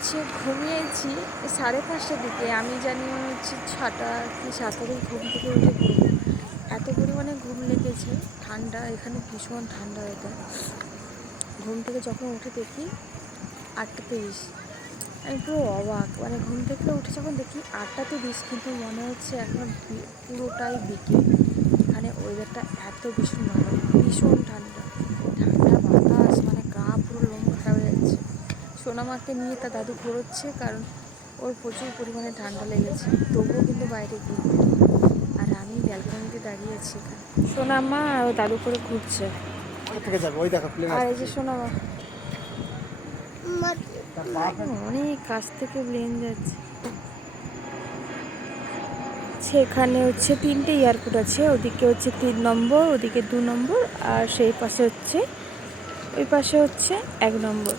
হচ্ছে ঘুমিয়েছি 5:30টার দিকে। আমি জানি মনে হচ্ছে 6টা কি 7টার ঘুম থেকে উঠে পড়বো। এত পরিমাণে ঘুম লেগেছে, ঠান্ডা এখানে ভীষণ ঠান্ডা ওয়েদার। ঘুম থেকে যখন উঠে দেখি 8:30। আমি পুরো অবাক, মানে ঘুম থেকে উঠে যখন দেখি 8:30, কিন্তু মনে হচ্ছে এখন পুরোটাই বিকেল। এখানে ওয়েদারটা এত ভীষণ ভালো, ভীষণ ঠান্ডা ঠান্ডা বাতাস, মানে গা পুরো লোম খারাপ হয়ে যাচ্ছে। সোনামাকে নিয়ে তার দাদু ঘোরোচ্ছে, কারণ ওর প্রচুর পরিমাণে ঠান্ডা লেগেছে, তবুও কিন্তু বাইরে ঘুরবে। আর আমি ব্যালকনিতে দাঁড়িয়ে আছি এখানে, সোনামা আর ও দাদু করে ঘুরছে। আর এই যে সোনামা অনেক কাছ থেকে প্লেন যাচ্ছে। সেখানে হচ্ছে 3টে এয়ারপোর্ট আছে, ওদিকে হচ্ছে 3 নম্বর, ওদিকে 2 নম্বর, আর সেই পাশে হচ্ছে, ওই পাশে হচ্ছে 1 নম্বর।